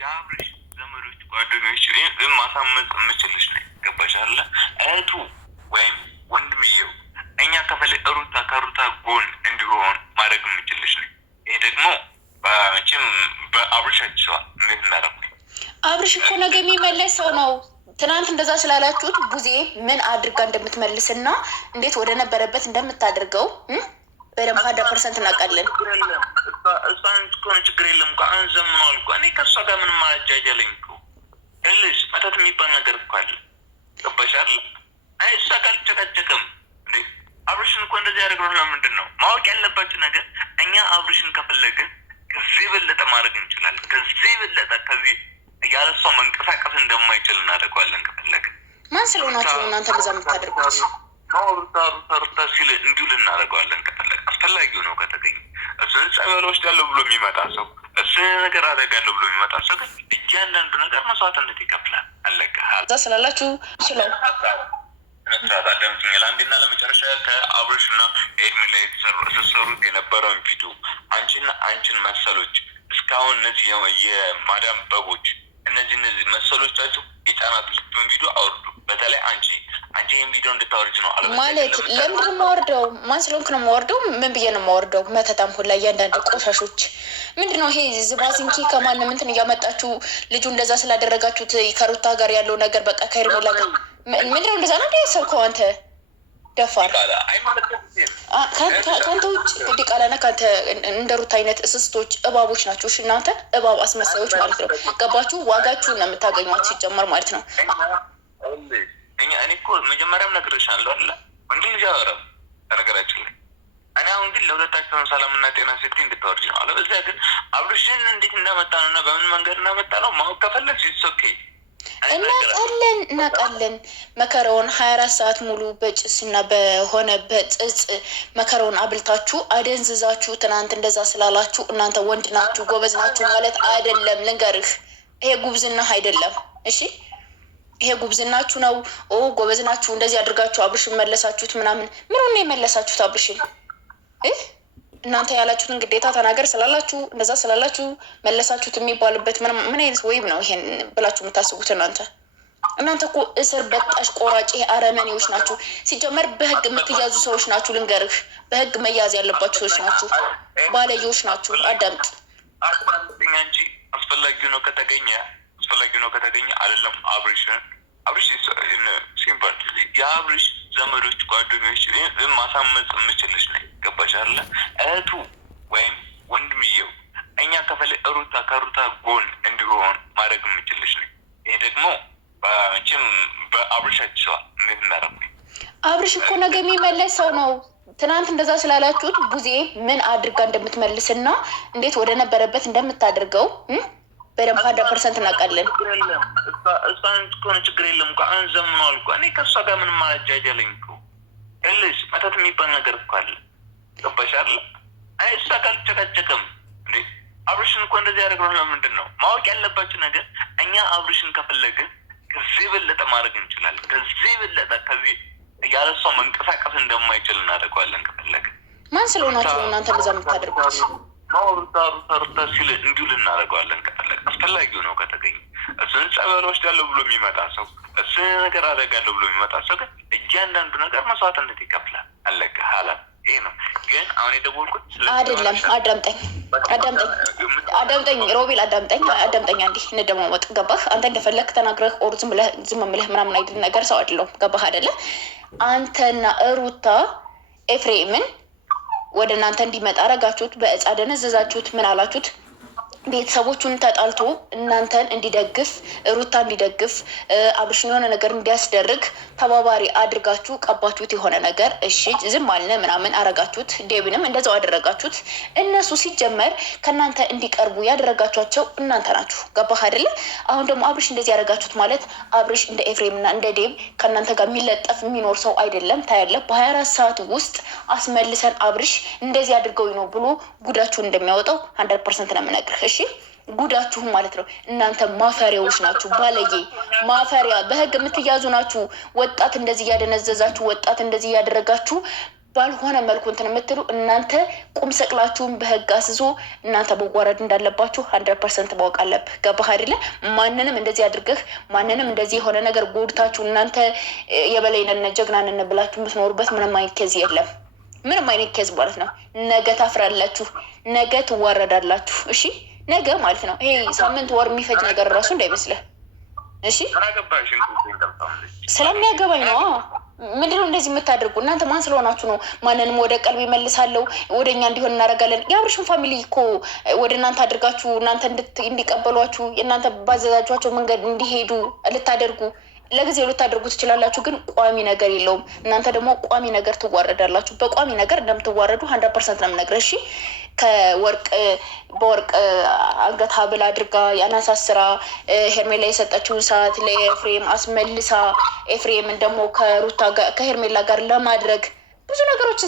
የአብርሽ ዘመዶች ጓደኞች ማሳመጥ የምችልሽ ነኝ። ገባሽ አለ እህቱ ወይም ወንድምየው እኛ ከፈለግ ሩታ ከሩታ ጎን እንዲሆን ማድረግ የምችልሽ ነኝ። ይሄ ደግሞ በመቼም በአብርሽ አይቼዋል። እንዴት እንዳደረኩኝ አብርሽ እኮ ነገ የሚመለስ ሰው ነው። ትናንት እንደዛ ስላላችሁት ቡዜ ምን አድርጋ እንደምትመልስና እንዴት ወደ ነበረበት እንደምታደርገው በደንብ 100% እናውቃለን። እሷን ከሆነ ችግር የለም እኮ አሁን ዘምኗል እኮ እኔ ከእሷ ጋር ምንም አላጃጃለኝ እኮ እልሽ መተት የሚባል ነገር እኮ አለ። ገባሽ አለ አይ እሷ ጋር አልጨቃጨቅም እንዴ አብርሽን እኮ እንደዚህ ያደርግነው ለምንድን ነው? ማወቅ ያለባችሁ ነገር እኛ አብርሽን ከፈለግን ከዚህ የበለጠ ማድረግ እንችላለን። ከዚህ የበለጠ ከዚህ ያለ እሷ መንቀሳቀስ እንደማይችል እናደርገዋለን ከፈለግን። ማን ስለሆናችሁ እናንተ በዛ የምታደርጉት? ሩታ ሲል እንዲሁ ልናደርገዋለን ከፈለግ አስፈላጊው ነው ከተገኘ። እሱን ጸበል ወስዳለሁ ብሎ የሚመጣ ሰው እሱ ነገር አደርጋለሁ ብሎ የሚመጣ ሰው ግን እያንዳንዱ ነገር መስዋዕትነት ይከፍላል። አለቀ እዛ ስላላችሁ ችለው መስራት አደምጥኝ። ለአንዴና ለመጨረሻ ከአብርሽ እና ኤድሚ ላይ የተሰሩት የነበረውን ቪዲዮ አንቺን መሰሎች እስካሁን እነዚህ የማዳም በጎች እነዚህ መሰሎቻችሁ የጫናቱን ቪዲዮ አውርዱ። በተለይ አንቺ ይህን ቪዲዮ እንድታወርጅ ነው ማለት። ለምንድን ነው የማወርደው? ማን ስለሆንክ ነው የማወርደው? ምን ብዬ ነው የማወርደው? መተታም ሁላ እያንዳንዱ ቆሻሾች ምንድን ነው ይሄ ዝባዝንኪ ከማንም እንትን እያመጣችሁ ልጁ እንደዛ ስላደረጋችሁት ከሩታ ጋር ያለው ነገር በቃ ከሄርሜላ ጋር ምንድን ነው እንደዛ ነው እንደ ያሰብከው አንተ ደፋር። ከአንተ ውጭ ዲቃላና ከአንተ እንደ ሩታ አይነት እስስቶች እባቦች ናቸው። እሺ እናንተ እባብ አስመሳዮች ማለት ነው። ገባችሁ? ዋጋችሁን ነው የምታገኟት ሲጀመር ማለት ነው። እኔ እኮ መጀመሪያም ነግሬሻለሁ አለ ወንድ ልጅ አወራም ከነገራችን ላይ እኔ አሁን ግን ለሁለታቸውን ሰላምና ጤና ስትይ እንድታወርጅ ነው። አለበለዚያ ግን አብርሽን እንዴት እንዳመጣ ነው እና በምን መንገድ እንዳመጣ ነው ማወቅ ከፈለግሽ ኦኬ እናውቃለን። መከራውን 24 ሰዓት ሙሉ በጭስ እና በሆነ በጽጽ መከራውን አብልታችሁ አደንዝዛችሁ ትናንት እንደዛ ስላላችሁ እናንተ ወንድ ናችሁ ጎበዝ ናችሁ ማለት አይደለም። ልንገርህ ይሄ ጉብዝና አይደለም። እሺ ይሄ ጉብዝናችሁ ነው። ጎበዝ ናችሁ እንደዚህ አድርጋችሁ አብርሽን መለሳችሁት ምናምን። ምን ሆነ የመለሳችሁት አብርሽን? እናንተ ያላችሁትን ግዴታ ተናገር ስላላችሁ እንደዛ ስላላችሁ መለሳችሁት የሚባልበት ምን አይነት ወይም ነው ይሄን ብላችሁ የምታስቡት? እናንተ እኮ እስር በጣሽ ቆራጭ አረመኔዎች ናችሁ። ሲጀመር በህግ የምትያዙ ሰዎች ናችሁ። ልንገርህ በህግ መያዝ ያለባችሁ ሰዎች ናችሁ። ባለየዎች ናችሁ። አዳምጥ እንጂ አስፈላጊ ነው ከተገኘ አይደለም አብርሽ ሲምፕል የአብርሽ ዘመዶች ጓደኞች ማሳመጥ የምችልሽ ነኝ። ገባሽ አለ እህቱ ወይም ወንድምየው እኛ ከፈለግ ሩታ ከሩታ ጎን እንዲሆን ማድረግ የምችልሽ ነኝ። ይሄ ደግሞ በመቼም በአብርሽ አይቼዋል። እንዴት እንዳደረኩኝ አብርሽ እኮ ነገ የሚመለስ ሰው ነው። ትናንት እንደዛ ስላላችሁት ቡዜ ምን አድርጋ እንደምትመልስና እንዴት ወደ ነበረበት እንደምታደርገው በደንብ 100% እናውቃለን። እሷን ከሆነ ችግር የለም እኮ አሁን ዘምኗል እኮ እኔ ከእሷ ጋር ምንም አላጃጃለኝ እኮ እልሽ መተት የሚባል ነገር እኮ አለ። ገባሽ አለ አይ እሷ ጋር አልጨቃጨቅም እንዴ አብርሽን እኮ እንደዚህ ያደርግነው ለምንድን ነው? ማወቅ ያለባችሁ ነገር እኛ አብርሽን ከፈለግን ከዚህ የበለጠ ማድረግ እንችላለን። ከዚህ የበለጠ ከዚህ ያለ እሷ መንቀሳቀስ እንደማይችል እናደርገዋለን ከፈለግን። ማን ስለሆናችሁ እናንተ እንደዛ የምታደርጉት? ሩታ ሲል እንዲሁ ልናደርገዋለን ከፈለግ አስፈላጊው ነው ከተገኘ። እሱን ጸበል ወስዳለሁ ብሎ የሚመጣ ሰው እሱ ነገር አደርጋለሁ ብሎ የሚመጣ ሰው ግን እያንዳንዱ ነገር መስዋዕትነት ይከፍላል። አለቀ ሀላ ይሄ ነው። ግን አሁን የደወልኩት አይደለም። አዳምጠኝ ሮቤል አዳምጠኝ አንዴ እንደማመጥ ገባህ? አንተ እንደፈለግ ተናግረህ ኦር ዝም ብለህ ምናምን አይደል ነገር ሰው አይደለሁም። ገባህ አይደለ? አንተና ሩታ ኤፍሬምን ወደ እናንተ እንዲመጣ አረጋችሁት። በእጻ ደነዘዛችሁት። ምን አላችሁት? ቤተሰቦቹን ተጣልቶ እናንተን እንዲደግፍ ሩታ እንዲደግፍ አብርሽን የሆነ ነገር እንዲያስደርግ ተባባሪ አድርጋችሁ ቀባችሁት። የሆነ ነገር እሺ ዝም አልነ ምናምን አረጋችሁት። ዴቪንም እንደዛው አደረጋችሁት። እነሱ ሲጀመር ከእናንተ እንዲቀርቡ ያደረጋችኋቸው እናንተ ናችሁ። ገባህ አይደለ? አሁን ደግሞ አብርሽ እንደዚህ ያደረጋችሁት ማለት አብርሽ እንደ ኤፍሬም እና እንደ ዴቭ ከእናንተ ጋር የሚለጠፍ የሚኖር ሰው አይደለም። ታያለህ በ24 ሰዓት ውስጥ አስመልሰን አብርሽ እንደዚህ አድርገው ነው ብሎ ጉዳችሁን እንደሚያወጣው 100% ነው የምነግርህ። እሺ ጉዳችሁም ማለት ነው። እናንተ ማፈሪያዎች ናችሁ። ባለጌ ማፈሪያ በህግ የምትያዙ ናችሁ። ወጣት እንደዚህ እያደነዘዛችሁ ወጣት እንደዚህ እያደረጋችሁ ባልሆነ መልኩ እንትን የምትሉ እናንተ ቁም ስቅላችሁን በህግ አስዞ እናንተ መዋረድ እንዳለባችሁ 100% ማወቅ አለብህ። ገባህ አይደለ? ማንንም እንደዚህ አድርገህ ማንንም እንደዚህ የሆነ ነገር ጎድታችሁ እናንተ የበላይነን ጀግናንን ብላችሁ የምትኖሩበት ምንም አይነት ኬዝ የለም። ምንም አይነት ኬዝ ማለት ነው። ነገ ታፍራላችሁ፣ ነገ ትዋረዳላችሁ። እሺ ነገ ማለት ነው። ይሄ ሳምንት ወር የሚፈጅ ነገር እራሱ እንዳይመስልህ። እሺ ስለሚያገባኝ ነው። ምንድነው እንደዚህ የምታደርጉ እናንተ? ማን ስለሆናችሁ ነው? ማንንም ወደ ቀልብ ይመልሳለሁ ወደ እኛ እንዲሆን እናደርጋለን። የአብርሽን ፋሚሊ እኮ ወደ እናንተ አድርጋችሁ እናንተ እንዲቀበሏችሁ የእናንተ ባዘዛጇቸው መንገድ እንዲሄዱ ልታደርጉ ለጊዜው ልታደርጉ ትችላላችሁ፣ ግን ቋሚ ነገር የለውም። እናንተ ደግሞ ቋሚ ነገር ትዋረዳላችሁ። በቋሚ ነገር እንደምትዋረዱ 100% ነው የምነግርህ። እሺ ከወርቅ በወርቅ አንገት ሀብል አድርጋ ያናሳስራ ሄርሜላ የሰጠችውን ሰዓት ለኤፍሬም አስመልሳ ኤፍሬምን ደግሞ ከሩታ ከሄርሜላ ጋር ለማድረግ ብዙ ነገሮች